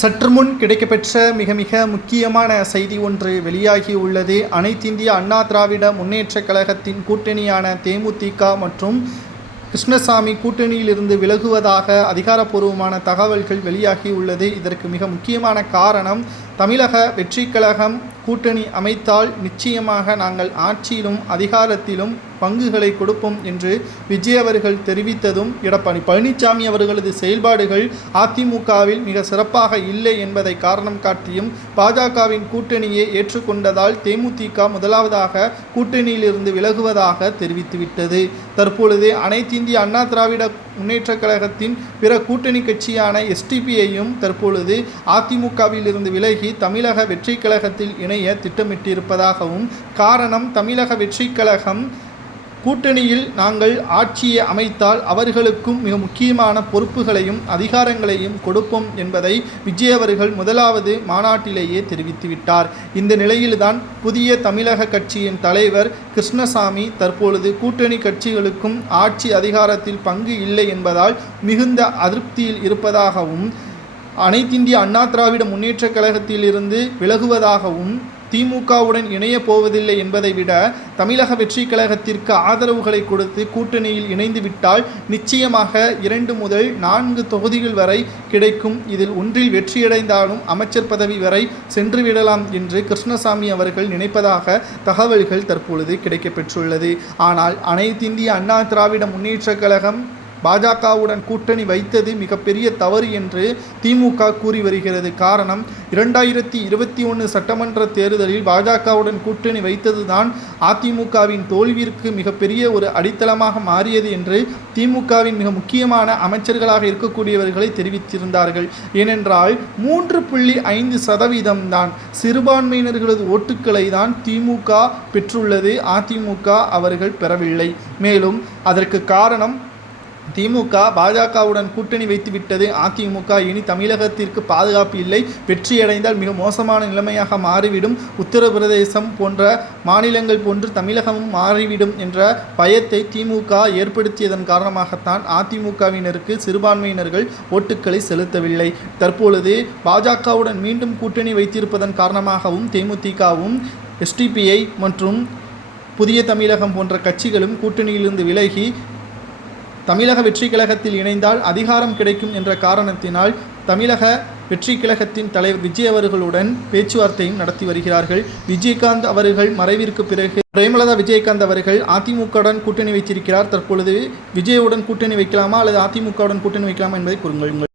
சற்று முன் கிடைக்கப்பெற்ற மிக மிக முக்கியமான செய்தி ஒன்று வெளியாகி உள்ளது. அனைத்திந்திய அண்ணா திராவிட முன்னேற்ற கழகத்தின் கூட்டணியான தேமுதிக மற்றும் கிருஷ்ணசாமி கூட்டணியிலிருந்து விலகுவதாக அதிகாரப்பூர்வமான தகவல்கள் வெளியாகி உள்ளது. இதற்கு மிக முக்கியமான காரணம் தமிழக வெற்றி கழகம் கூட்டணி அமைத்தால் நிச்சயமாக நாங்கள் ஆட்சியிலும் அதிகாரத்திலும் பங்குகளை கொடுப்போம் என்று விஜய் அவர்கள் தெரிவித்ததும் எடப்பாடி பழனிசாமி அவர்களது செயல்பாடுகள் அதிமுகவில் மிக சிறப்பாக இல்லை என்பதை காரணம் காட்டியும் பாஜகவின் கூட்டணியை ஏற்றுக்கொண்டதால் தேமுதிக முதலாவதாக கூட்டணியிலிருந்து விலகுவதாக தெரிவித்துவிட்டது. தற்பொழுது அனைத்திந்திய அண்ணா திராவிட முன்னேற்ற கழகத்தின் பிற கூட்டணி கட்சியான எஸ்டிபியையும் தற்பொழுது அதிமுகவில் இருந்து விலகி தமிழக வெற்றிக் கழகத்தில் இணைய திட்டமிட்டிருப்பதாகவும் காரணம் தமிழக வெற்றிக் கழகம் கூட்டணியில் நாங்கள் ஆட்சியை அமைத்தால் அவர்களுக்கும் மிக முக்கியமான பொறுப்புகளையும் அதிகாரங்களையும் கொடுப்போம் என்பதை விஜய் அவர்கள் முதலாவது மாநாட்டிலேயே தெரிவித்துவிட்டார் இந்த நிலையில்தான் புதிய தமிழக கட்சியின் தலைவர் கிருஷ்ணசாமி தற்பொழுது கூட்டணி கட்சிகளுக்கும் ஆட்சி அதிகாரத்தில் பங்கு இல்லை என்பதால் மிகுந்த அதிருப்தியில் இருப்பதாகவும் அனைத்திந்திய அண்ணா திராவிட முன்னேற்றக் கழகத்திலிருந்து விலகுவதாகவும் திமுகவுடன் இணையப் போவதில்லை என்பதை விட தமிழக வெற்றி கழகத்திற்கு ஆதரவுகளை கொடுத்து கூட்டணியில் இணைந்து விட்டால் நிச்சயமாக இரண்டு முதல் நான்கு தொகுதிகள் வரை கிடைக்கும். இதில் ஒன்றில் வெற்றியடைந்தாலும் அமைச்சர் பதவி வரை சென்று விடலாம் என்று கிருஷ்ணசாமி அவர்கள் நினைப்பதாக தகவல்கள் தற்பொழுது கிடைக்கப்பெற்றுள்ளது. ஆனால் அனைத்திந்திய அண்ணா திராவிட முன்னேற்ற கழகம் பாஜகவுடன் கூட்டணி வைத்தது மிகப்பெரிய தவறு என்று திமுக கூறி வருகிறது. காரணம் இரண்டாயிரத்தி இருபத்தி ஒன்று சட்டமன்ற தேர்தலில் பாஜகவுடன் கூட்டணி வைத்ததுதான் அதிமுகவின் தோல்விற்கு மிகப்பெரிய ஒரு அடித்தளமாக மாறியது என்று திமுகவின் மிக முக்கியமான அமைச்சர்களாக இருக்கக்கூடியவர்களை தெரிவித்திருந்தார்கள். ஏனென்றால் மூன்று புள்ளி ஐந்து சதவீதம் தான் சிறுபான்மையினர்களது ஓட்டுக்களை தான் திமுக பெற்றுள்ளது. அதிமுக அவர்கள் பெறவில்லை. மேலும் அதற்கு காரணம் திமுக பாஜகவுடன் கூட்டணி வைத்துவிட்டது. அதிமுக இனி தமிழகத்திற்கு பாதுகாப்பு இல்லை. வெற்றியடைந்தால் மிக மோசமான நிலைமையாக மாறிவிடும். உத்தரப்பிரதேசம் போன்ற மாநிலங்கள் போன்று தமிழகமும் மாறிவிடும் என்ற பயத்தை திமுக ஏற்படுத்தியதன் காரணமாகத்தான் அதிமுகவினருக்கு சிறுபான்மையினர்கள் ஓட்டுக்களை செலுத்தவில்லை. தற்பொழுது பாஜகவுடன் மீண்டும் கூட்டணி வைத்திருப்பதன் காரணமாகவும் தேமுதிகவும் எஸ்டிபிஐ மற்றும் புதிய தமிழகம் போன்ற கட்சிகளும் கூட்டணியிலிருந்து விலகி தமிழக வெற்றி கழகத்தில் இணைந்தால் அதிகாரம் கிடைக்கும் என்ற காரணத்தினால் தமிழக வெற்றி கழகத்தின் தலைவர் விஜய் அவர்களுடன் பேச்சுவார்த்தையும் நடத்தி வருகிறார்கள். விஜயகாந்த் அவர்கள் மறைவிற்கு பிறகு பிரேமலதா விஜயகாந்த் அவர்கள் அதிமுகவுடன் கூட்டணி வைத்திருக்கிறார். தற்பொழுது விஜயுடன் கூட்டணி வைக்கலாமா அல்லது அதிமுகவுடன் கூட்டணி வைக்கலாமா என்பதை கூறுங்கள்.